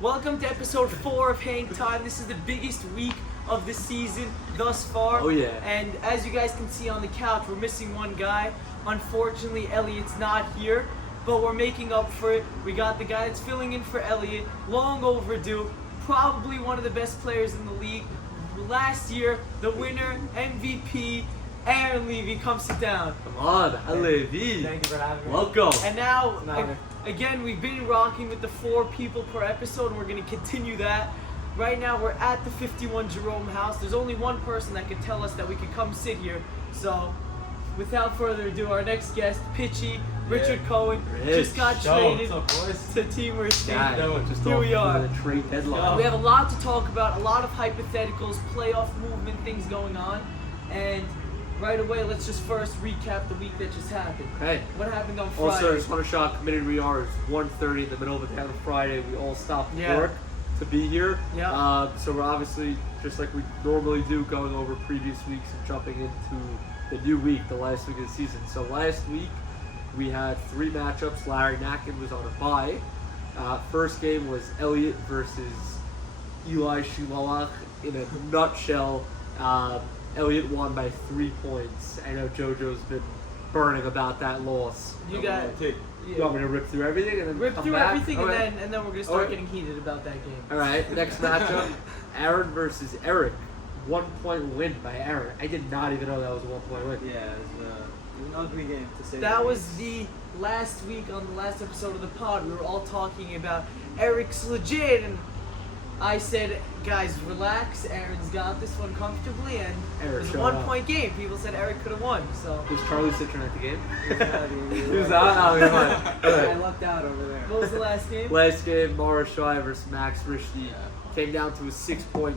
Welcome to episode 4 of Hang Time. This is the biggest week of the season thus far. Oh yeah. And as you guys can see on the couch, we're missing one guy. Unfortunately, Elliot's not here, but we're making up for it. We got the guy that's filling in for Elliot, long overdue, probably one of the best players in the league. Last year, the winner, MVP, Aaron Levy. Come sit down. Come on, Levy. Thank you for having me. Welcome. And now, honor. again, we've been rocking with the 4 people per episode, and we're going to continue that. Right now, we're at the 51 Jerome house. There's only one person that could tell us that we could come sit here. So, without further ado, our next guest, Pitchy, Richard Cohen, just got traded to Team Risky. Here we are. The trade deadline. We have a lot to talk about, a lot of hypotheticals, playoff movement, things going on. And right away, let's just first recap the week that just happened. Okay. What happened on Friday? Also, I just want to shout out committed we are. It's 1:30 in the middle of the day on Friday. We all stopped work to be here. Yeah. So we're obviously, just like we normally do, going over previous weeks and jumping into the new week, the last week of the season. So last week, we had 3 matchups. Larry Nacken was on a bye. First game was Elliot versus Eli Shulawach. In a nutshell, Elliot won by 3 points. I know JoJo's been burning about that loss. You got You want me to rip through everything and then rip come through back? everything, Okay. and then we're gonna start getting heated about that game. All right, next matchup, Aaron versus Eric. 1 point win by Aaron. I did not even know that was a 1 point win. Yeah, it was an ugly game to say. That was the last week on the last episode of the pod. We were all talking about Eric's legit, and I said, guys, relax. Aaron's got this one comfortably, and it was a 1 point game. People said Eric could have won, so. Was Charlie Citron at the game? He He was out? Oh, never mind. I lucked out over there. What was the last game? Last game, Mara Shai versus Max Rishdi. Came down to a 8 point.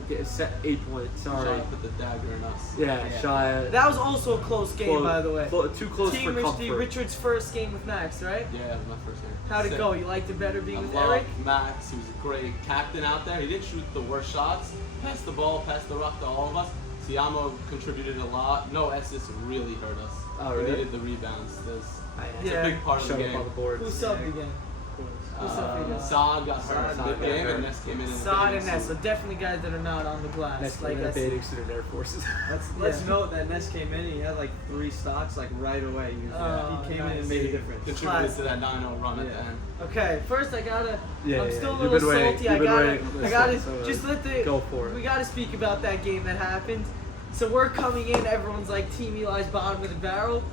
Sorry. Shai put the dagger in us. Yeah, Shai. That was also a close game, by the way. Too close Team for Richie, comfort. Richard's first game with Max, right? Yeah, it was my first game. How'd it Sick. go? You liked it better being I with love Eric? Max. He was a great captain out there. He didn't shoot the worst shots. Passed the ball, passed the rock to all of us. Siamo contributed a lot. No assists really hurt us. Oh, We really? needed the rebounds. It's Yeah. a big part of Shut the up game. on the board. Who subbed again? Who subbed again? Saad got hurt in Saad the got game, hurt. and Ness came in. Saad and Ness, so definitely guys that are not on the glass. Next like like that's bathing suit in Air Forces. Let's Yeah. note that Ness came in. He had like 3 stocks like right away. Oh, He came in nice. and made a difference. Contributed to that 9-0 run at the Yeah. end. Okay, first I gotta. I'm still a You've little been waiting. salty. You've I been gotta. waiting for I this gotta episode. just let the. Go for it. We gotta speak about that game that happened. So we're coming in. Everyone's like, Team Eli's bottom of the barrel.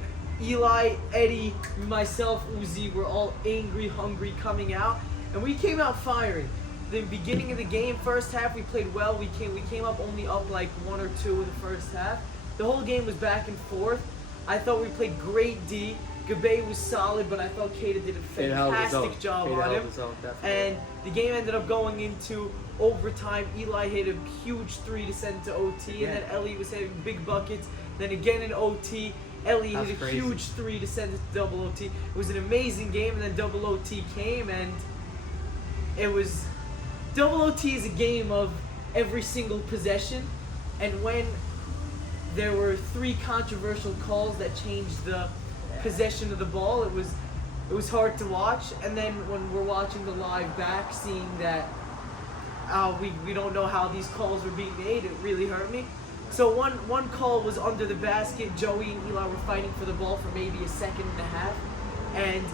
Eli, Eddie, myself, Uzi, we're all angry, hungry coming out, and we came out firing. The beginning of the game, first half, we played well. We came up only up like 1 or 2 in the first half. The whole game was back and forth. I thought we played great D. Gabe was solid, but I thought Kata did a fantastic job on him. And the game ended up going into overtime. Eli hit a huge 3 to send to OT, and then Ellie was hitting big buckets. Then again in OT, Ellie hit a huge 3 to send it to double OT. It was an amazing game, and then double OT came, and it was... Double OT is a game of every single possession, and when there were 3 controversial calls that changed the possession of the ball, it was hard to watch. And then when we're watching the live back, seeing that we don't know how these calls were being made, it really hurt me. So one call was under the basket. Joey and Eli were fighting for the ball for maybe a second and a half, and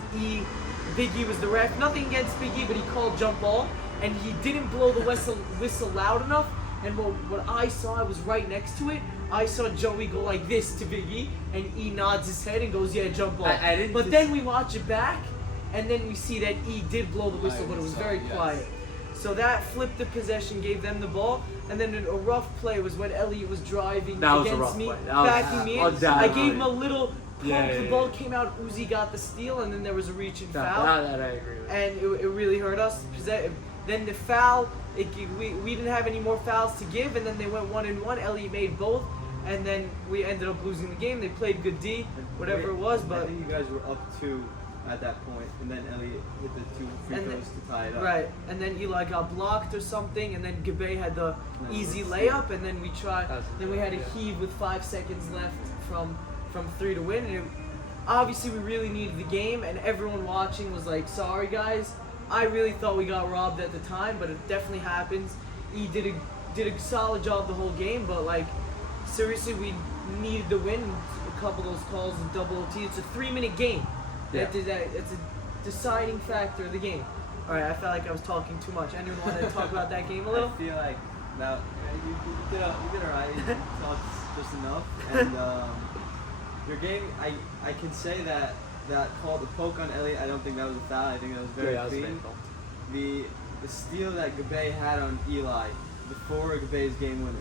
Big E was the ref. Nothing against Big E, but he called jump ball, and he didn't blow the whistle loud enough. And what I saw, I was right next to it. I saw Joey go like this to Big E, and E nods his head and goes, "Yeah, jump ball." But then we watch it back, and then we see that E did blow the whistle, but it was very quiet. So that flipped the possession, gave them the ball, and then a rough play was when Elliot was driving against me, backing me in. I gave him a little pump, the ball came out, Uzi got the steal, and then there was a reach and foul. That I agree with. And it really hurt us. Then the foul, we didn't have any more fouls to give, and then they went 1-1. Elliot made both, and then we ended up losing the game. They played good D, whatever it was, but... I think you guys were up 2 at that point, and then Elliot hit the 2 free throws to tie it up. Right, and then Eli got blocked or something, and then Gabe had the easy layup, and then we had a heave with 5 seconds left from 3 to win. And obviously we really needed the game, and everyone watching was like, sorry guys, I really thought we got robbed at the time, but it definitely happens. He did a solid job the whole game, but like seriously, we needed the win. A couple of those calls in double OT. It's a 3-minute game. Yeah. It's a deciding factor of the game. All right, I felt like I was talking too much. Anyone want to talk about that game a little? I feel like now you did alright. You talked just enough. And your game, I can say that call, the poke on Elliott, I don't think that was a foul. I think that was very clean. The steal that Gabe had on Eli before Gabe's game winner.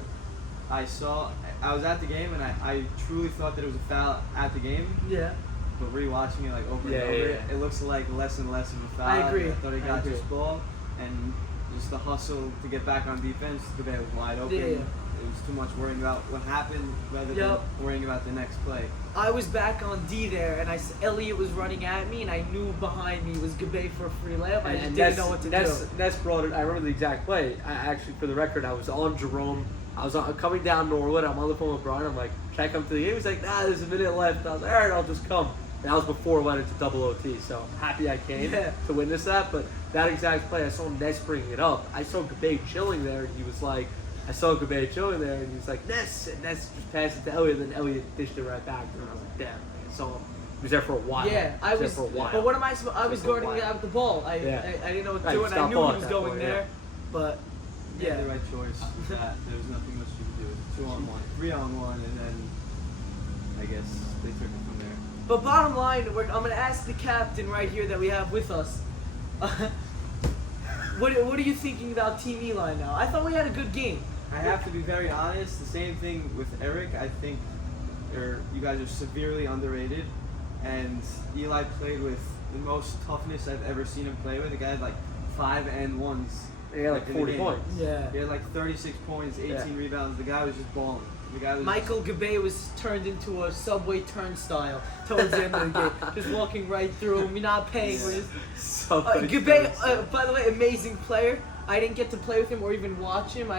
I was at the game and I truly thought that it was a foul at the game. Yeah. But rewatching it like over and over, it looks like less and less of a foul. I agree. I thought he got this ball, and just the hustle to get back on defense. Gabe was wide open. Yeah. It was too much worrying about what happened rather than worrying about the next play. I was back on D there, and Elliott was running at me, and I knew behind me was Gabe for a free layup. I just didn't know what to do. Ness brought it. I remember the exact play. I actually, for the record, I was on Jerome. I was coming down Norwood. I'm on the phone with Brian. I'm like, should I come to the game? He's like, nah, there's a minute left. I was like, all right, I'll just come. And that was before it went into double OT. So happy I came to witness that. But that exact play, I saw Ness bringing it up. I saw Gabe chilling there, and he was like, I saw Gabe chilling there, and he was like, Ness. And Ness just passed it to Elliott, and then Elliott dished it right back to him. And I was like, damn, I saw him. He was there for a while. Yeah, I was. there for a while. But what am I supposed? I was guarding it out the ball. I didn't know what to do, and I knew he was going there. But The right choice. There was nothing much you could do. 2-on-1, 3-on-1, and then I guess they took it from there. But bottom line, I'm going to ask the captain right here that we have with us. What are you thinking about Team Eli now? I thought we had a good game. I have to be very honest. The same thing with Eric. I think you guys are severely underrated. And Eli played with the most toughness I've ever seen him play with. The guy had like 5 and 1s. He had like 40 points. Yeah. He had like 36 points, 18 rebounds. The guy was just balling. The guy was Michael Gabe was turned into a subway turnstile towards the end of the game. Just walking right through him. You're not paying. We're just... Gabe, by the way, amazing player. I didn't get to play with him or even watch him.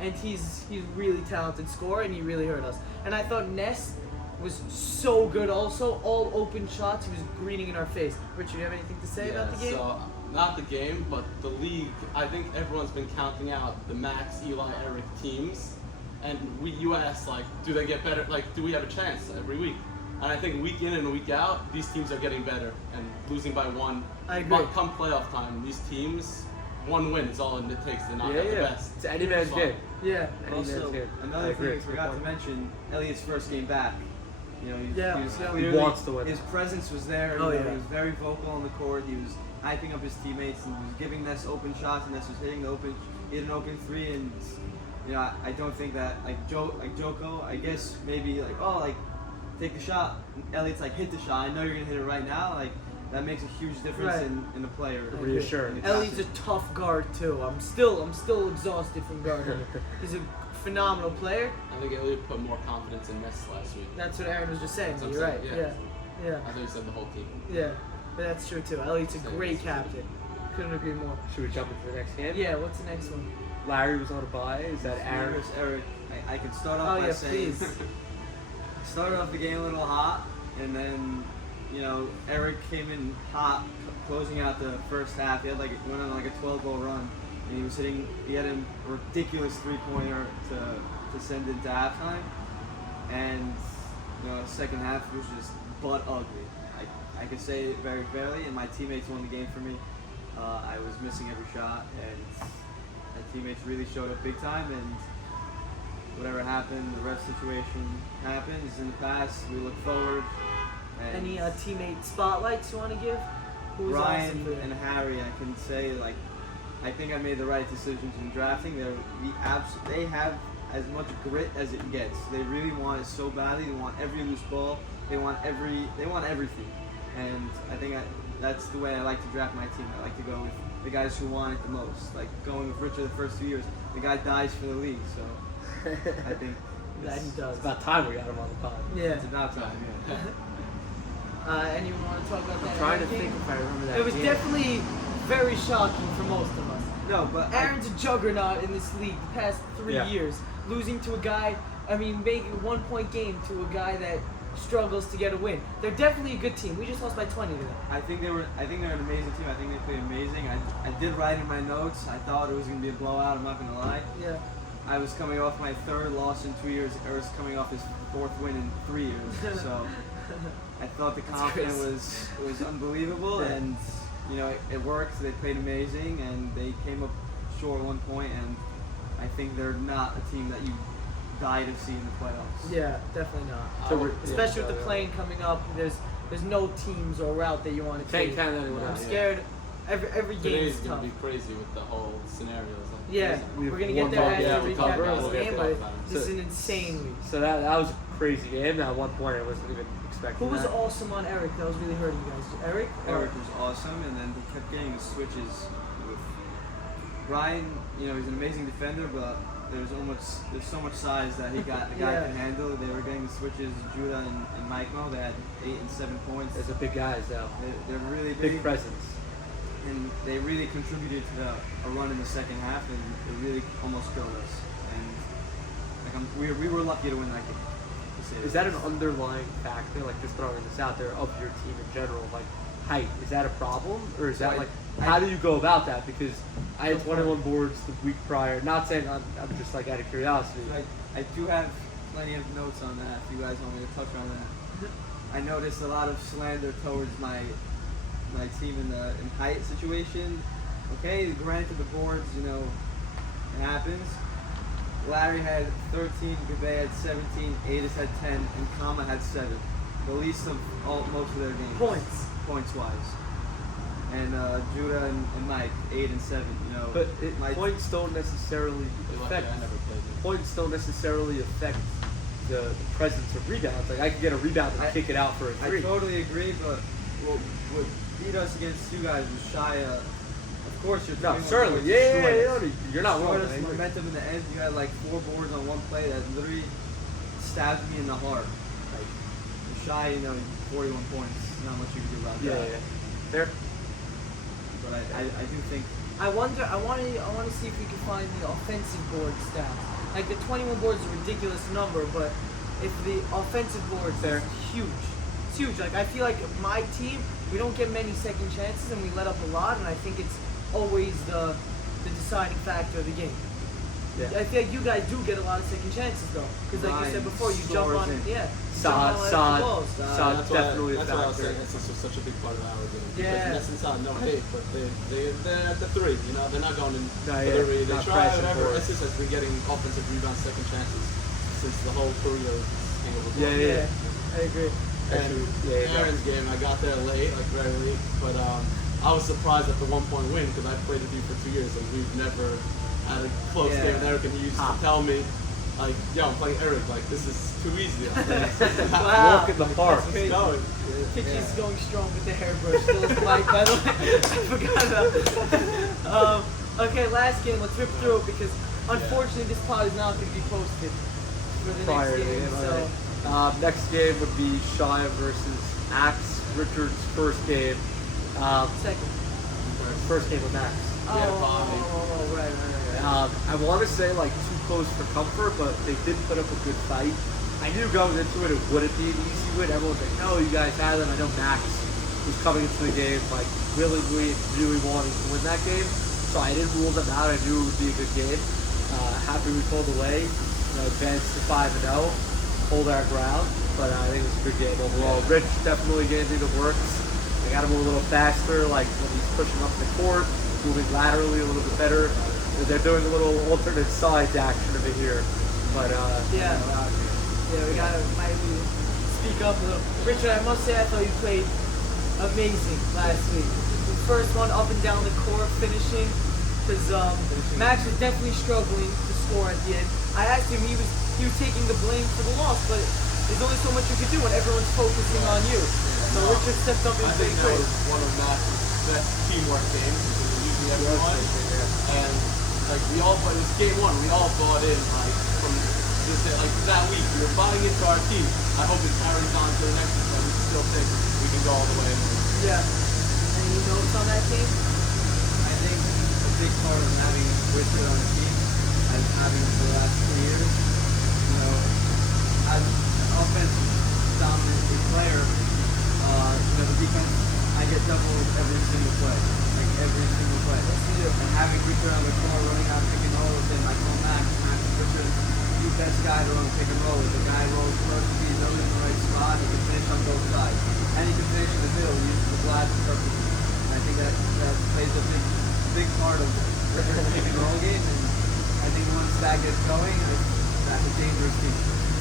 And he's really talented scorer, and he really hurt us. And I thought Ness was so good also. All open shots, he was greening in our face. Richard, you have anything to say about the game? So, not the game, but the league. I think everyone's been counting out the Max, Eli, Eric teams. And you asked, like, do they get better? Like, do we have a chance every week? And I think week in and week out, these teams are getting better. And losing by 1. I agree. But come playoff time, these teams, 1 win is all it takes to knock out the best. It's any man's game. Yeah. Also, another thing I forgot to mention, Elliott's first game back. You know, he wants to win. His presence was there. He was very vocal on the court. He was hyping up his teammates and he was giving Ness open shots, and Ness was hitting the open. He hit an open 3, and you know, I don't think that Joko. I guess maybe take the shot. Elliott's like, hit the shot. I know you're gonna hit it right now. Like that makes a huge difference in the player. Reassuring. Elliott's a tough guard too. I'm still exhausted from guarding him. He's a phenomenal player. I think Elliott put more confidence in Ness last week. That's what Aaron was just saying. That's You're right. Yeah. I thought you said the whole team. Yeah, but that's true too. Elliott's a great captain. Couldn't agree more. Should we jump into the next game? Yeah. What's the next one? Larry was on a bye. Is that Aaron? Eric. I can start off by saying. Please. Started off the game a little hot, and then, you know, Eric came in hot, closing out the first half. He had went on like a 12-goal run, and he had a ridiculous 3-pointer to send into halftime, and you know, second half was just butt ugly. I could say it very fairly, and my teammates won the game for me. I was missing every shot, and my teammates really showed up big time, and whatever happened, the ref situation happens in the past. We look forward. And Any teammate spotlights you want to give? Who was Ryan awesome for you? and Harry, I can say, I think I made the right decisions in drafting. They have as much grit as it gets. They really want it so badly. They want every loose ball. They want everything. And I think that's the way I like to draft my team. I like to go with the guys who want it the most. Like going with Richard the first 2 years, the guy dies for the league. So I think that he does. It's about time we got him on the pod. Yeah. it's about time. Yeah. Anyone want to talk about that? I'm trying to game? think if I remember that. It was game. definitely very shocking for most of us. No, but Aaron's a juggernaut in this league the past 3 years. Losing to a guy, making 1-point game to a guy that struggles to get a win. They're definitely a good team. We just lost by 20 to them. I think they're an amazing team. I think they played amazing. I did write in my notes. I thought it was going to be a blowout. I'm not going to lie. Yeah. I was coming off my third loss in 2 years. I was coming off his fourth win in 3 years. So I thought the confidence was unbelievable, and it worked. They played amazing, and they came up short at one point. And I think they're not a team that you die to see in the playoffs. Yeah, definitely not. So Especially with the plane coming up, there's no teams or route that you want to take. Can't count anyone I'm out. scared. Every game Today's is gonna tough. be crazy with the whole scenarios. Like, Yeah, We we're have gonna get one there more after game we to recap cover, this we'll get game, to but that. this is So- an insane week. So that was a crazy game. At one point, I wasn't even expecting Who was that. awesome on Eric? That was really hurting you guys. Eric? Eric was awesome, and then he kept getting the switches with Brian. He's an amazing defender, but there's so much size that the guy Yeah. can handle. They were getting the switches. Judah and Mike Mo, they had 8 and 7 points. There's a big guys though. They're really Big big, presence. and they really contributed to a run in the second half, and it really almost killed us. And we were lucky to win that game. to say Is the that an least. underlying factor, like just throwing this out there, of your team in general? Like height, is that a problem? Or is that So like, how do you go about that? Because I had 21 boards the week prior. Not saying I'm just like out of curiosity. I do have plenty of notes on that if you guys want me to touch on that. I noticed a lot of slander towards my team in height situation. Okay, granted the boards, it happens. Larry had 13, Gabe had 17, Adis had 10, and Kama had 7. The least of most of their games. Points wise. And Judah and Mike, 8 and 7. But my points don't necessarily You're lucky affect. I never played it. Points don't necessarily affect the presence of rebounds. Like I could get a rebound and kick it out for a I 3. totally agree, but what beat us against you guys was Shia. Of course, you're No, 21 certainly. points, Yeah, destroyed us. you're not wrong. Destroyed I us agree. momentum in the end. You had like 4 boards on one play that literally stabbed me in the heart. Like, Shia, 41 points. Not much you can do about Yeah, that. yeah. Fair. But I do think I want to see if we can find the offensive board stats. Like the 21 boards is a ridiculous number, but if the offensive boards Fair. is huge. It's huge. Like I feel like my team, we don't get many second chances and we let up a lot, and I think it's always the deciding factor of the game. Yeah. I feel like you guys do get a lot of second chances though, because like you said Ryan before, you jump on soars in. jump on Sod. the balls. Sod's definitely a that's what I was factor. saying. It's such a big part of our game. Yeah. Because in essence, no hate, but they're at the 3. They're not going in No, for yeah, the read. They not try pressing whatever. for it. Essex has been getting offensive rebounds, second chances since the whole career of King of the Ball. Yeah. I agree. And Actually, yeah. Aaron's game, I got there late, like very late, but I was surprised at the 1-point win because I played with you for 2 years and we've never had a close Yeah. game with Eric, and he used to tell me, like, yo, I'm playing Eric, like, this is too easy. Wow. Walk in the park. It's going. Pitchy's going strong with the hairbrush. Still is Mike, by the way. I forgot about okay, last game. Let's rip through it because unfortunately this pod is not going to be posted for the Prior next to the game. game, So Next game would be Shia versus Axe. Richard's first game. second. First game with Max. Right. I want to say like too close for comfort, but they did put up a good fight. I knew going into it wouldn't be an easy win. Everyone's like, no, you guys had them. I know Max was coming into the game like willingly and really wanting to win that game, so I didn't rule them out. I knew it would be a good game. Happy we pulled away, advanced to 5-0, hold our ground, but I think it was a good game overall. Rich definitely gave me the works. I got him a little faster, like when he's pushing up the court, moving laterally a little bit better. They're doing a little alternate side action of it here, but Yeah, we gotta maybe speak up a little. Richard, I must say I thought you played amazing last week. The first one up and down the court, finishing, because Max was definitely struggling to score at the end. I asked him, he was taking the blame for the loss, but there's only so much you could do when everyone's focusing on you. So Richard stepped up and I played think that great. was one of Max's best teamwork games because it was usually everyone. And like we all, but it was game 1. We all bought in like from this like that week. We were buying into our team. I hope it carries on to the next week. But we still think we can go all the way. Yeah. Any notes on that team? I think a big part of having Richard on the team and having him for the last 2 years, as offense dominant a player, the defense, I get doubled every single play. Like every single play. And having Richard on the floor running out pick and roll with him, I call Max is Richard, the best guy to run pick and roll. The guy rolls first, he's always in the right spot, he can finish on both sides. And he can finish in the middle, he uses the blast perfectly. And I think that plays a big part of Richard's pick and roll game, and I think once that gets going, that's a dangerous team.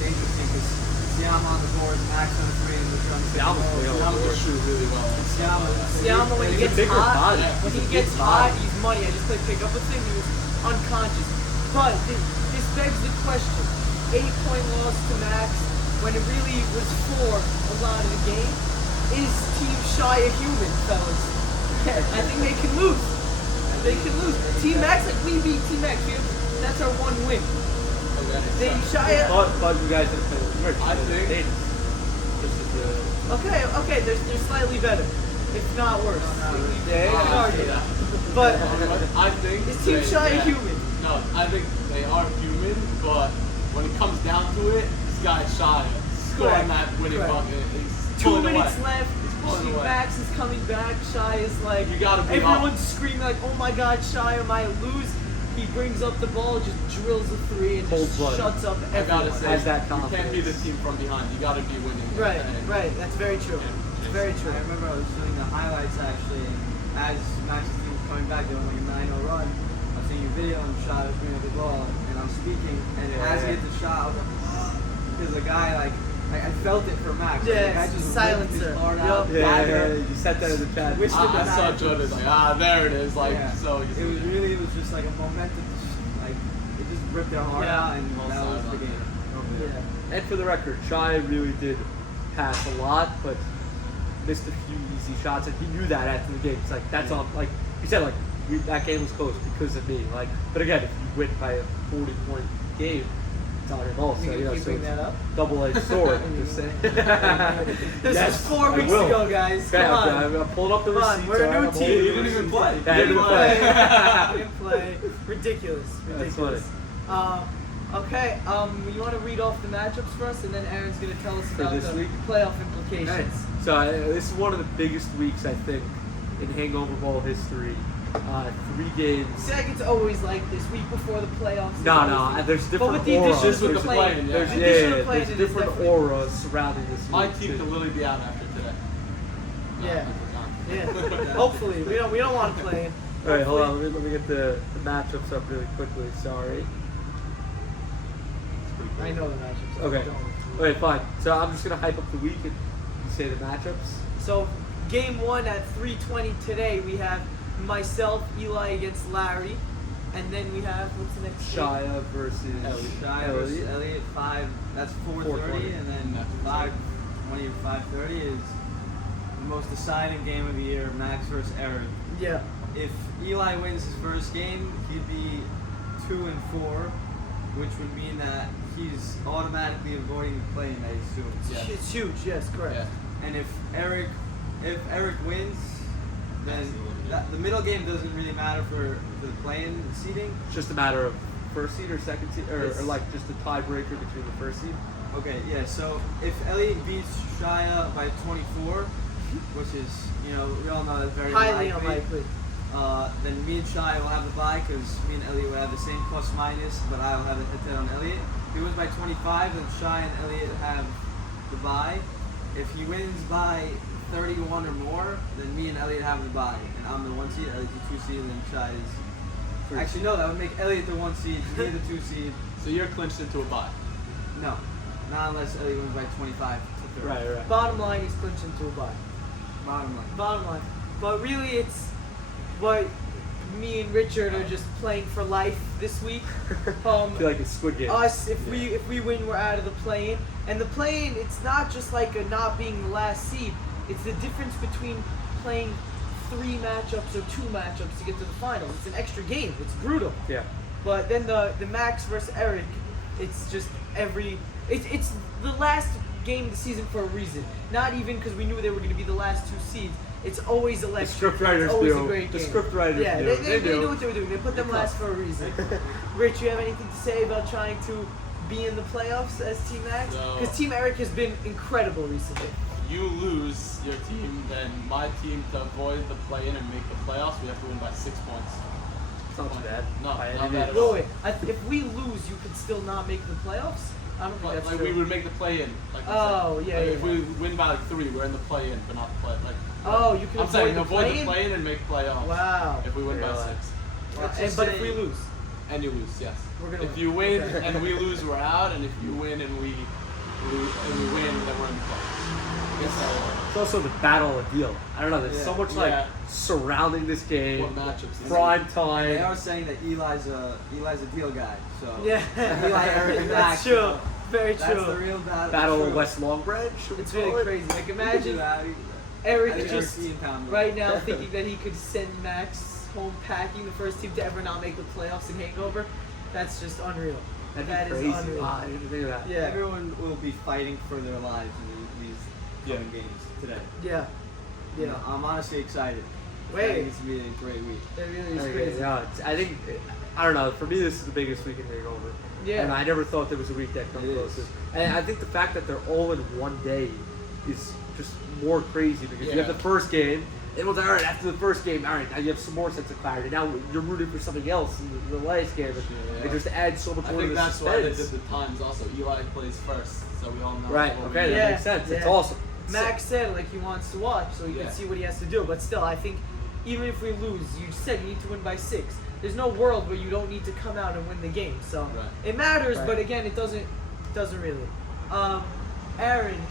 Dangerous team because Siam on the board, Max on the three, and Richard on the pick and roll. Siam will shoot really well. Siama, when he He's a gets bigger hot, body. when he He's a gets big hot, body. he's money. I just played pickup with him. He was unconscious. But this begs the question: 8-point loss to Max when it really was for a lot of the game. Is Team Shy a human, fellas? I think they can lose. They can lose. Team Max, like we beat Team Max. That's our one win. They Shy. But you guys didn't play with Rich. I think- Okay, they're slightly better, if not worse. Yeah, We can I'll argue. say that. But I think is Team they- Shy a yeah. human? No, I think they are human, but when it comes down to it, this guy Shy scoring Correct, that winning correct. bucket. He's 2 pulling minutes away. left. He's pulling away. Max is coming back. Shy is like, You gotta be everyone's screaming like, oh my god, Shy, I might lose. He brings up the ball, just drills a three, and Cold just blood. shuts up I everyone. gotta say, Has that you can't be the confidence. team from behind. You gotta be winning. Right, And- right. That's very true. It's very true. I remember I was doing the highlights actually, and as Max's team was coming back, they were on like a 9-0 run. I was seeing your video and the shot was bringing up the ball, and I was speaking, and as he hit the shot, I was like, because the guy, like, I felt it for Max. Yeah, the guy just silencer. ripped his heart Yup. out. Yeah, you said that in the chat. Wish I the saw guy- Jordan like, there it is. Like, Yeah. so It was just like a momentum, like, it just ripped their heart Yeah. out, and Both that was sides the on game. Yeah. And for the record, Shy really did pass a lot, but missed a few easy shots, and he knew that after the game. It's like that's all. Like you said, like that game was close because of me. Like, but again, if you win by a 40-point game, it's on him also. You So bring it's that up? double-edged sword. I'm just saying. This Yes, was 4 I weeks will. ago, guys. Okay, Come on. I'm pulling up the Come on, receipts. we're a new alright, I'm team. holding He the didn't even receipts. play. Yeah, he didn't play. play. Didn't play. Ridiculous. That's Ridiculous. Okay. You want to read off the matchups for us, and then Aaron's gonna tell us For about this the week? playoff Okay. implications. So this is one of the biggest weeks I think in Hangover Bowl history. 3 games. I feel like it's always like this week before the playoffs. is No, always- no, there's But different with the auras. addition Just with the There's- playing, yeah. There's, The addition of yeah, playing there's is different definitely- auras surrounding this my week, team too. can literally be out after today. Yeah. No, Yeah. Hopefully, we don't want to play. All right, hold on. Let me get the matchups up really quickly. Sorry. I know the matchups. Okay. Don't. Okay, fine. So I'm just gonna hype up the week and you say the matchups. So, game 1 at 3:20 today, we have myself, Eli against Larry, and then we have what's the next? game? Shia versus Shia versus Elliot, 5, that's 4:30, 4:20. and then Yeah. 5:20 or 5:30 is the most deciding game of the year, Max versus Eric. Yeah. If Eli wins his first game, he'd be 2-4, which would mean that he's automatically avoiding the play-in, I assume. Yeah. It's huge. Yes, correct. Yeah. And if Eric wins, then the middle game doesn't really matter for the play-in seeding. It's just a matter of first seed or second seed, or It's- like just a tiebreaker between the first seed. Okay, yeah. So if Elliot beats Shia by 24, which is, we all know that's very Highly unlikely. unlikely. Then me and Shia will have the bye because me and Elliot will have the same plus minus, but I'll have a hit on Elliot. If he wins by 25, then Shia and Elliot have the bye. If he wins by 31 or more, then me and Elliot have the bye, and I'm the 1 seed, Elliot's the 2 seed, and then Shia is. Actually, no, that would make Elliot the 1 seed, me the 2 seed. So you're clinched into a bye. No, not unless Elliot wins by 25 to 30. Right. Bottom line, he's clinching to a bye. Bottom line. Bottom line. But really, it's what me and Richard are just playing for life this week. I feel like it's Squid Game. Us, if we win, we're out of the play-in. And the play-in, it's not just like a not being the last seed. It's the difference between playing 3 matchups or 2 matchups to get to the final. It's an extra game. It's brutal. Yeah. But then the Max versus Eric, it's just it's the last game of the season for a reason. Not even because we knew they were going to be the last 2 seeds. It's always electric. The script writers it's always knew. a great The game. script writers yeah, knew. they They knew. knew what they were doing. They put them last for a reason. Rich, you have anything to say about trying to be in the playoffs as Team Max? No. Because Team Eric has been incredible recently. You lose your team, then my team, to avoid the play-in and make the playoffs, we have to win by 6 points. It's not too bad. No, By not any bad at means. all. Wait, if we lose, you could still not make the playoffs? I don't think But, that's like true. we would make the play-in. Like you Oh, said. yeah, Like, yeah, If we win by like 3, we're in the play-in, but not the play. Like. Oh, you can I'm saying avoid the play-in? play-in and make playoffs. Wow. If we win by Really? 6, But if we lose, and you lose, yes. we're gonna If win. you win Okay. and we lose, we're out. And if you win and we lose and we win, then we're in the playoffs. I guess that will It's also the battle of the deal. I don't know. There's so Yeah. much like Yeah. surrounding this game. What matchups? Prime They are time. saying that Eli's a deal guy. So Yeah. Eli, Eric, and That's Max, true. so Very that's true. the real battle. Battle of true. West Long Branch. should we It's call really it? crazy. Like We can do imagine that. Eric I think just Eric's in town. right now thinking that he could send Max home packing, the first team to ever not make the playoffs in Hangover. That's just unreal. That'd be That is crazy. unreal. Wow, I didn't think of that. Yeah. Everyone will be fighting for their lives in these coming games today. Yeah. You Yeah. know, I'm honestly excited. I Wait. think it's gonna be a great week. It really is Okay, crazy. yeah, I think I don't know. For me, this is the biggest week in Hangover. Yeah. And I never thought there was a week that come It close. is. And I think the fact that they're all in one day is just more crazy because you have Yeah. the first game. And it was all right after the first game. All right, now you have some more sense of clarity. Now you're rooting for something else in the last game. And Yeah. it just adds so much I more to think the that's why they suspense. did the times also. Eli plays first, so we all know. Right. what Okay, we that Yeah, makes sense. It's yeah. awesome. Max said like he wants to watch so he Yeah. can see what he has to do. But still, I think even if we lose, you said you need to win by 6. There's no world where you don't need to come out and win the game. So Right. it matters, Right. but again, it doesn't really. Aaron,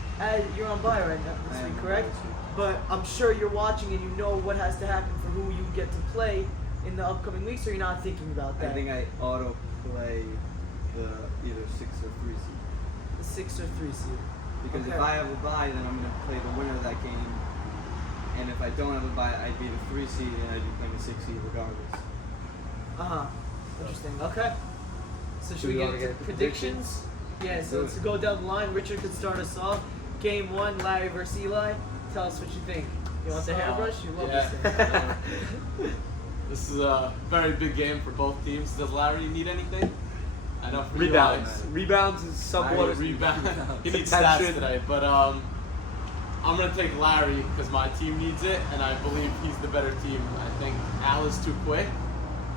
you're on bye right now this I am week, on correct? bye this week. But I'm sure you're watching and you know what has to happen for who you get to play in the upcoming weeks, or you're not thinking about I that. think I auto play the either 6 or 3 seed. The 6 or 3 seed. Because Okay. if I have a bye, then I'm going to play the winner of that game. And if I don't have a bye, I'd be the 3 seed and I'd be playing the 6 seed regardless. Interesting. Okay. So should we wanna get into into predictions? Yeah. So do let's it. go down the line. Richard could start us off. Game 1, Larry versus Eli. Tell us what you think. You want the hairbrush? You love yeah. this thing. This is a very big game for both teams. Does Larry need anything? I know for Rebounds. Eli, Rebounds is somewhat. Larry rebound. He needs Attention. stats today, but I'm gonna take Larry because my team needs it, and I believe he's the better team. I think Al is too quick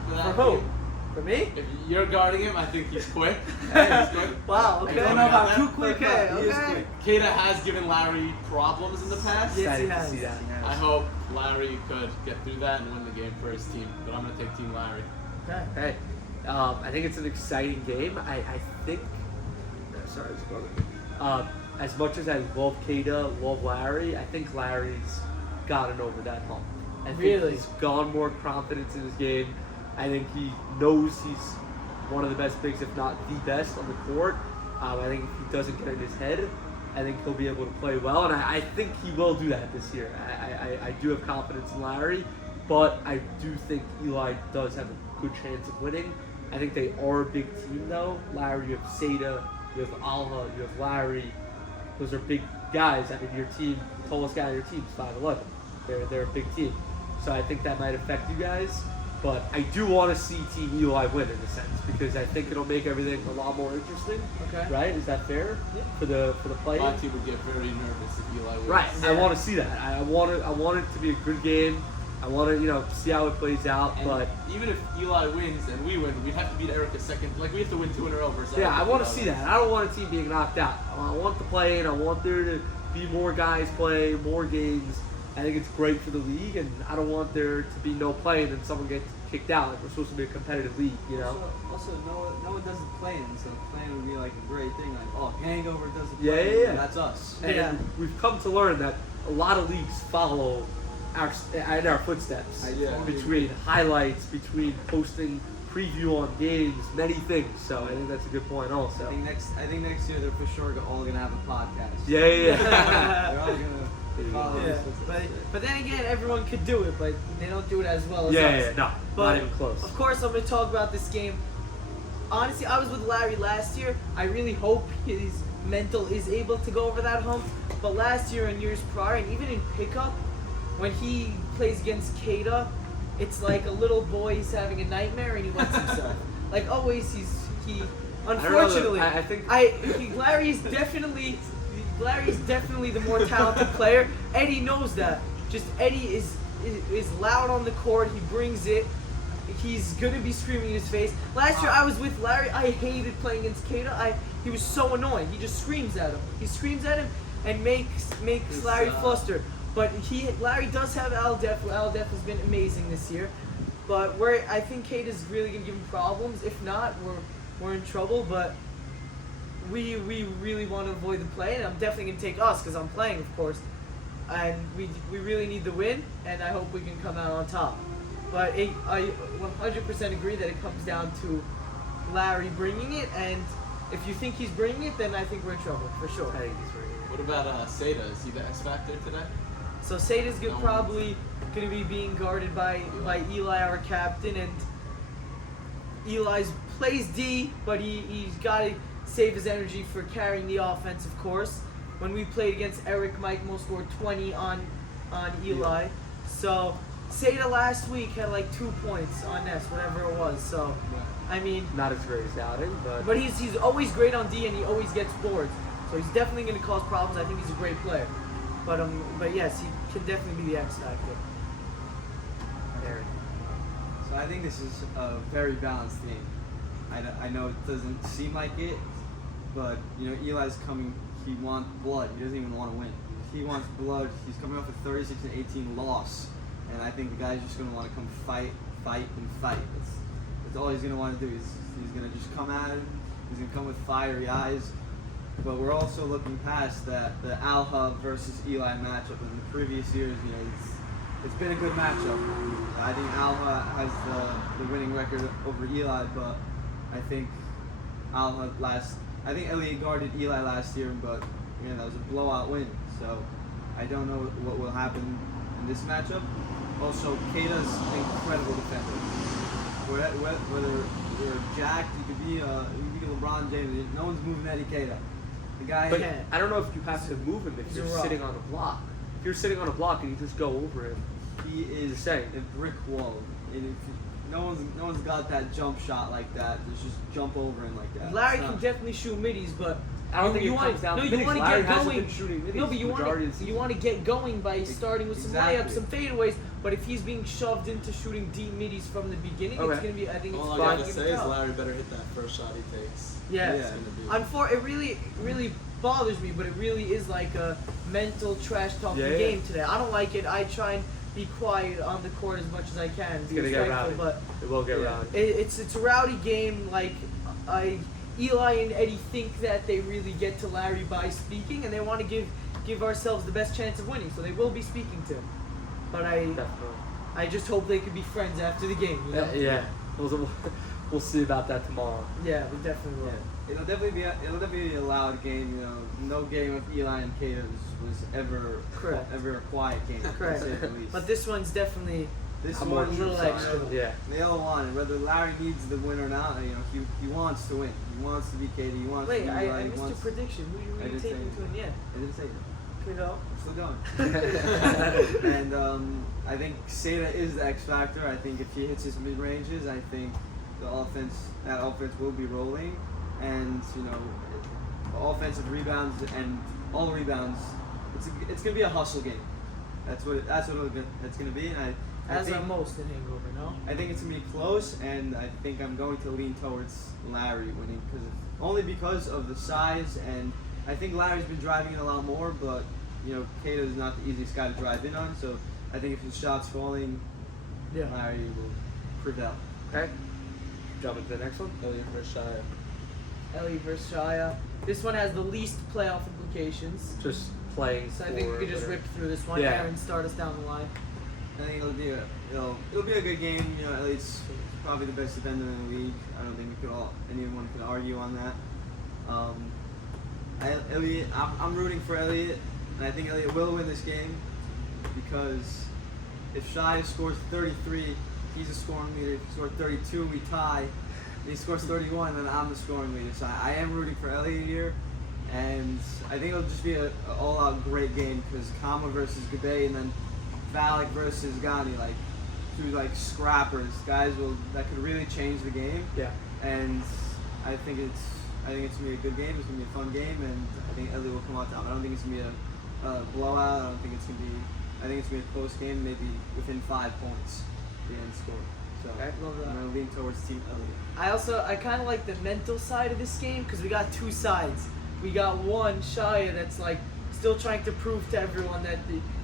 for that. For who? game. For me? If you're guarding him, I think he's quick. He's quick. Wow. I Okay. don't know about too quick. Okay. He is Okay. quick. Kata has given Larry problems in the past. Yes, he Excited to has. see that. I hope Larry could get through that and win the game for his team, but I'm gonna take Team Larry. Okay. Hey, I think it's an exciting game. I think. No, sorry, it's bugging. As much as I love Kada, love Larry, I think Larry's gotten over that hump. I think Really? he's gone more confidence in his game. I think he knows he's one of the best bigs, if not the best, on the court. I think if he doesn't get in his head, I think he'll be able to play well, and I think he will do that this year. I do have confidence in Larry, but I do think Eli does have a good chance of winning. I think they are a big team, though. Larry, you have Seda, you have Alha, you have Larry. Those are big guys. I mean, your team, the tallest guy on your team is 5'11". They're a big team. So I think that might affect you guys. But I do want to see Team Eli win in a sense because I think it'll make everything a lot more interesting. Okay. Right? Is that fair Yeah. for the play? My team would get very nervous if Eli wins. Right. I Yeah. want to see that. I want it to be a good game. I want to see how it plays out. And But even if Eli wins and we win, we'd have to beat Eric a second. Like we have to win 2 in a row versus. yeah, Eric I if want to Eli see wins. that. I don't want a team being knocked out. I want the play, and I want there to be more guys play, more games. I think it's great for the league, and I don't want there to be no play and then someone gets kicked out. Like we're supposed to be a competitive league, you know. Also, no one doesn't play in, so playing would be like a great thing. Like, oh, Hangover doesn't Yeah, play. yeah, yeah. That's us. And Yeah. we've come to learn that a lot of leagues follow in our footsteps. I Yeah. totally Between highlights, between posting preview on games, many things. So I think that's a good point also. I think next year they're for sure all gonna have a podcast. Yeah, yeah, yeah. They're all gonna follow Yeah. this footsteps. But then again, everyone could do it, but they don't do it as well as yeah, us. yeah, no, But not even close. of course, I'm going to talk about this game. Honestly, I was with Larry last year. I really hope his mental is able to go over that hump. But last year and years prior, and even in pickup, when he plays against Kada, it's like a little boy is having a nightmare and he wets himself. Like always, he Unfortunately, I think Larry's definitely the more talented player. Eddie knows that. Just Eddie is loud on the court. He brings it. He's gonna be screaming in his face. Last year I was with Larry. I hated playing against Keita. He was so annoying. He just screams at him. He screams at him and makes Larry flustered. But Larry does have Al Def. Al Def has been amazing this year. But I think Keita's really gonna give him problems. If not, we're in trouble. But we really want to avoid the play, and I'm definitely gonna take us because I'm playing, of course. And we really need the win, and I hope we can come out on top. But I 100% agree that it comes down to Larry bringing it, and if you think he's bringing it, then I think we're in trouble, for sure. I think he's bringing it. What about Seda? Is he the X factor today? So Sada's No probably going to be being guarded by Eli, our captain, and Eli's plays D, but he's got to save his energy for carrying the offense, of course. When we played against Eric, Mike Mo scored 20 on Eli. So Seda last week had like 2 points on Ness, whatever it was. So I mean, Not as great as outing, but he's always great on D, and he always gets boards. So he's definitely going to cause problems. I think he's a great player. But yes, he can definitely be the X factor. Aaron. So I think this is a very balanced game. I know it doesn't seem like it, but you know Eli's coming. He wants blood. He doesn't even want to win. He wants blood. He's coming off a 36-18 loss, and I think the guy's just going to want to come fight. That's all he's going to want to do. He's going to just come at him. He's going to come with fiery eyes. But we're also looking past that the Alha versus Eli matchup. In the previous years, you know, it's been a good matchup. I think Alha has the winning record over Eli, but I think I think Elliott guarded Eli last year, but that was a blowout win. So I don't know what will happen in this matchup. Also, Keita's an incredible defender. Whether you're jacked, you could be LeBron James. No one's moving Eddie Keita. The guy. But I don't know if you have to move him if you're sitting on a block. If you're sitting on a block and you just go over him, he is a brick wall. And no one's got that jump shot like that. Just jump over him like that. Larry can definitely shoot middies, but I don't think it comes down to middies. Larry hasn't been shooting middies. No, but you want to get going by starting with some layups, some fadeaways. But if he's being shoved into shooting deep middies from the beginning, it's gonna be. I think it's all fine. I gotta say is Larry better hit that first shot he takes. Yeah. It's gonna be. It really bothers me, but it really is like a mental trash talking game today. I don't like it. I try and be quiet on the court as much as I can. It's gonna get rowdy. But it will get rowdy. It's a rowdy game. Like Eli and Eddie think that they really get to Larry by speaking, and they want to give ourselves the best chance of winning. So they will be speaking to him. But I just hope they could be friends after the game. You know? Yeah. We'll see about that tomorrow. Yeah, we definitely will. Yeah. It'll definitely be a loud game. No game with Eli and Keita was ever a quiet game. Correct. To say the least. But this one's definitely This a one's little extra. Yeah. They all want it. Whether Larry needs the win or not, he wants to win. He wants to be Keita. He wants to be Eli. I missed your prediction. Who are you really taking to win? Yeah. I didn't say that. I'm still going. And I think Seda is the X factor. I think if he hits his mid ranges, I think that offense will be rolling, and offensive rebounds and all rebounds. It's gonna be a hustle game. That's what it's gonna be. And I think, most in Hangover, no? I think it's gonna be close, and I think I'm going to lean towards Larry winning because of the size, and I think Larry's been driving in a lot more, but Keita is not the easiest guy to drive in on, so I think if his shot's falling, Larry will prevail. Okay. Jump into the next one. Elliott versus Shia. Ellie versus Shia. This one has the least playoff implications. Just playing. So I think we could just rip through this one. Yeah. Aaron, start us down the line. I think it'll be a good game. Elliott's probably the best defender in the league. I don't think anyone could argue on that. Elliott, I'm rooting for Elliott, and I think Elliott will win this game because if Shia scores 33, he's a scoring leader. If he scores 32, we tie. If he scores 31, then I'm the scoring leader. So I am rooting for Elliott here, and I think it'll just be an all-out great game because Kama versus Gabe, and then Valak versus Gani, two scrappers, guys that could really change the game. Yeah. And I think it's gonna be a good game. It's gonna be a fun game, and I think Ellie will come out top. I don't think it's gonna be a blowout. I don't think it's gonna be. I think it's gonna be a close game, maybe within 5 points, the end score. So I love that. I'm gonna lean towards Team Ellie. I kind of like the mental side of this game because we got two sides. We got one Shia that's like still trying to prove to everyone that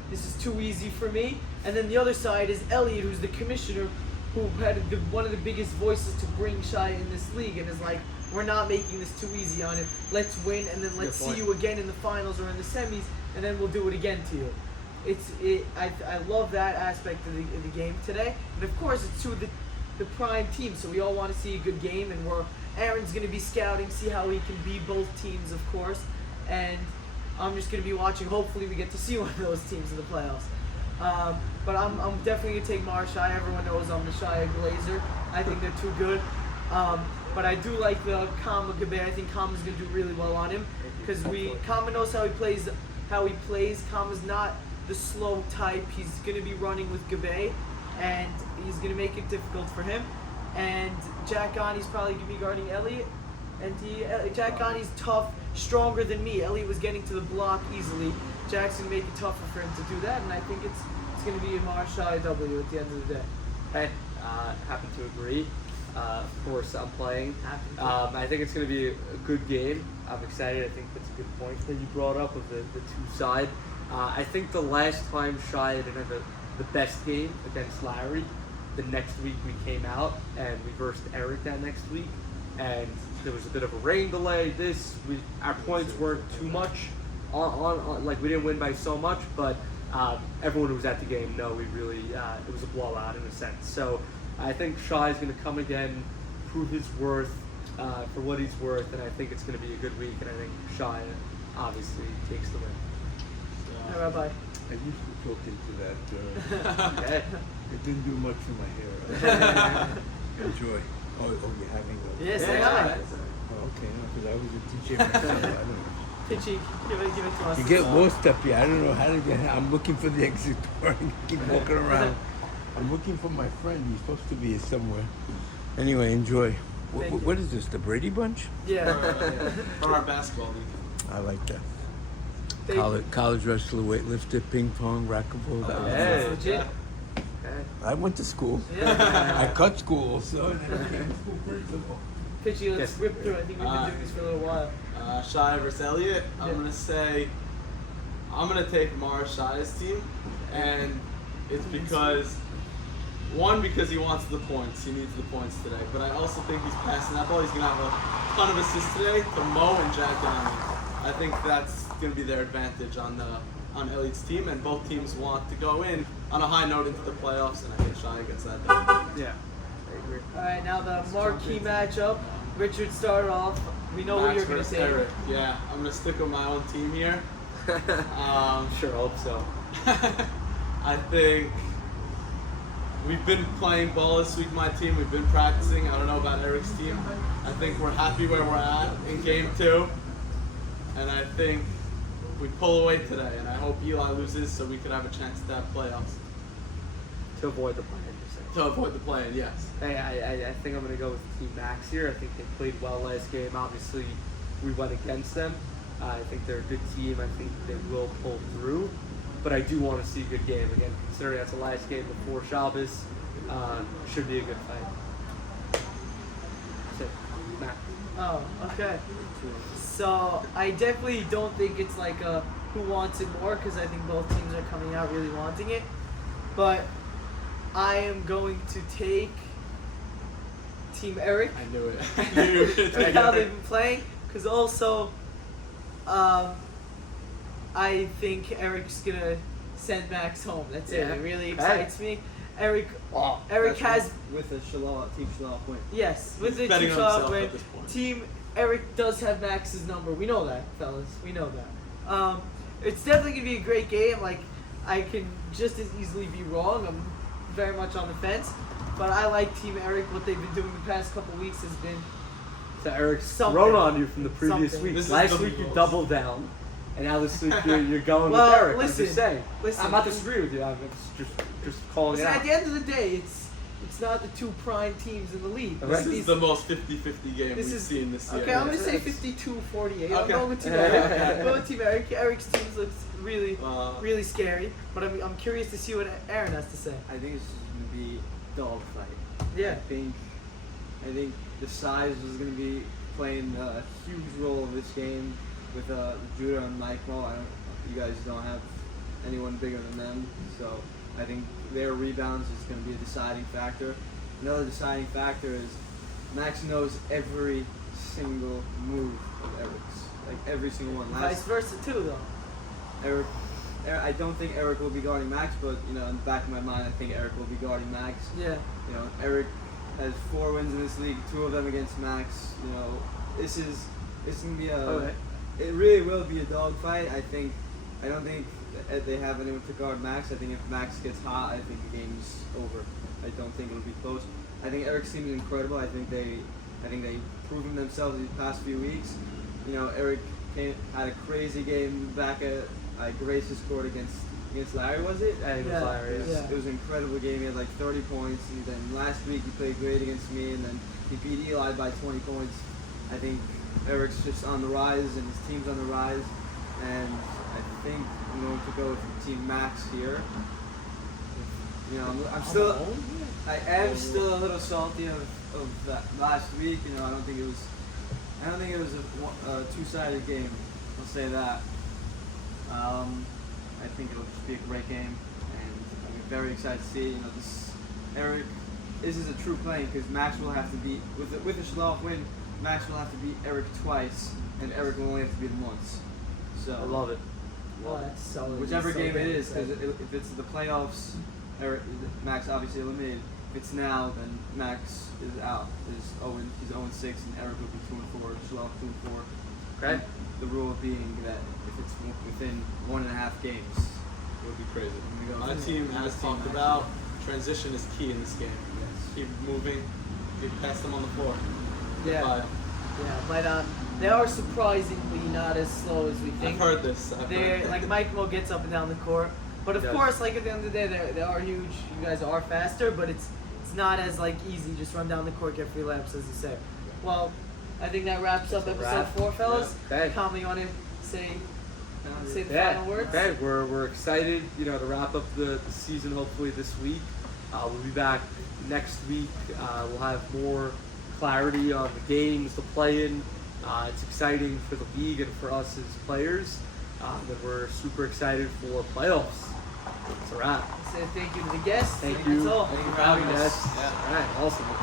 this is too easy for me, and then the other side is Elliot, who's the commissioner, who had one of the biggest voices to bring Shia in this league, and is like, we're not making this too easy on him. Let's win, and then let's see you again in the finals or in the semis, and then we'll do it again to you. I love that aspect of the game today, and of course it's two of the prime teams, so we all want to see a good game, and Aaron's going to be scouting, see how he can beat both teams, of course, and I'm just going to be watching. Hopefully we get to see one of those teams in the playoffs. But I'm definitely going to take Shia. Everyone knows I'm the Shia Glazer. I think they're too good. But I do like the Kama Gabe. I think Kama's going to do really well on him because Kama knows how he plays. Kama's not the slow type. He's going to be running with Gabe, and he's going to make it difficult for him. And Jack Gani's probably going to be guarding Elliot. And Jack Gani's tough, stronger than me. Elliot was getting to the block easily. Jack's going to make it tougher for him to do that, and I think it's going to be a Shia W at the end of the day. Hey, happen to agree. Of course, I'm playing. I think it's going to be a good game. I'm excited. I think that's a good point that you brought up of the two side. I think the last time Shia didn't have the best game against Larry, the next week we came out and we versed Eric that next week, and there was a bit of a rain delay. Our points weren't too much on like we didn't win by so much, but everyone who was at the game know we really it was a blowout in a sense. So I think Shai is going to come again, prove his worth for what he's worth, and I think it's going to be a good week. And I think Shai obviously takes the win. Hi, Rabbi. I used to talk into that. It didn't do much for my hair. Enjoy. Oh, you're having a... Yes, they are. Oh, okay, because I was a teacher myself. I don't know. Pitchy, give it to us. You get lost up here. I don't know how to get. I'm looking for the exit door and keep walking around. I'm looking for my friend. He's supposed to be here somewhere. Anyway, enjoy. What is this? The Brady Bunch? Yeah. From our basketball league. I like that. Thank College wrestler, weightlifter, ping pong, racquetball. That was That's Hey. legit. I went to school. Yeah. I cut school also. And I became school principal. Pitchy, let's rip through. I think we've been doing this for a little while. Shia versus Elliot. I'm gonna take Shia's team, and it's because he wants the points. He needs the points today. But I also think he's passing that ball. He's gonna have a ton of assists today to Mo and Jack Donnie. I think that's gonna be their advantage on Elliot's team, and both teams want to go in on a high note into the playoffs, and I think Shia gets that done. Yeah, I agree. All right, now the marquee matchup. Richard started off. We know who Max you're going to versus say. Eric. Yeah, I'm gonna stick with my own team here. Sure, hope so. I think we've been playing ball this week, my team. We've been practicing. I don't know about Eric's team. I think we're happy where we're at in game 2. And I think we pull away today. And I hope Eli loses so we could have a chance to have playoffs. To avoid the play-in, you're saying. To avoid the play-in, yes. Hey, I think I'm going to go with Team Max here. I think they played well last game. Obviously, we went against them. I think they're a good team. I think they will pull through. But I do want to see a good game. Again, considering that's the last game before Shabbos, should be a good fight. That's it. Max. Oh, okay. So I definitely don't think it's like a who wants it more, because I think both teams are coming out really wanting it. But I am going to take Team Eric. I knew it. I knew it. With how they've been playing, because also I think Eric's gonna send Max home. That's it. Yeah. It really excites me. Eric That's has with a Team Shalom win. yes with the betting Team on Shalom himself win. at this point. Team Eric does have Max's number. We know that, fellas. We know that. It's definitely gonna be a great game. Like, I can just as easily be wrong. I'm very much on the fence, but I like Team Eric. What they've been doing the past couple weeks has been So Eric's Something. thrown on you from the previous Something. week. This is Last the week you rules. doubled down, and now this week you're going Well, with Eric. listen, I'm just saying. listen. I'm not disagreeing with you. I'm just calling Listen, it at out. the end of the day, it's not the two prime teams in the league. Right. This is the most 50-50 game This we've is- seen this year. Okay, I'm gonna Yes. say 52-48. I'm Okay. going with Team Okay. Eric. I'm going with Team Eric. Eric's team looks really, really scary. But I'm curious to see what Aaron has to say. I think it's just gonna be dogfight. Yeah. I think the size is gonna be playing a huge role in this game with Judah and Michael. You guys don't have anyone bigger than them, so I think their rebounds is gonna be a deciding factor. Another deciding factor is Max knows every single move of Eric's, like every single one. Vice versa too, though. Eric, I don't think Eric will be guarding Max, but in the back of my mind, I think Eric will be guarding Max. Yeah. Eric has 4 wins in this league, 2 of them against Max. It's gonna be it really will be a dogfight. I don't think that they have anyone to guard Max. I think if Max gets hot, I think the game's over. I don't think it'll be close. I think Eric's team is incredible. I think they've proven themselves these past few weeks. Eric had a crazy game back at Grace's court against Larry, was it? And Yeah. Larry, Yeah. It was an incredible game. He had like 30 points, and then last week he played great against me, and then he beat Eli by 20 points. I think Eric's just on the rise, and his team's on the rise, and I think I'm going to go with Team Max here. I'm still, I am still a little salty of that last week. I don't think it was a two-sided game. I'll say that. I think it'll just be a great game, and I'm very excited to see. This is a true play because Max will have to beat with the Schloff win. Max will have to beat Eric twice, and Eric will only have to beat him once. So I love it. Oh, that's solid. whichever So game it good. is, because if it's the playoffs, Max obviously eliminated. If it's now, then Max is out. He's 0-6, and Eric will be 2-4. Schloff 2-4. Okay. The rule being that if it's within 1.5 games. It would be crazy. we go. My team has talked about transition is key in this game. Yes. Keep moving, keep pass them on the floor. Yeah. But But they are surprisingly not as slow as we I've think. heard this. They're like Mike Mo gets up and down the court, but of Yes. course, like at the end of the day, they are huge. You guys are faster, but it's not as like easy. Just run down the court, get free laps, as you say. Well, I think that wraps up That's a episode wrap. 4, fellas. Okay. Tom, you want to say the Yeah. final words? Okay. We're excited, to wrap up the season hopefully this week. We'll be back next week. We'll have more clarity on the games, the play-in. It's exciting for the league and for us as players. And we're super excited for playoffs. It's a wrap. Say thank you to the guests. Thank That's you. all. Thank you for having us. Yes. Yeah. All right. Awesome.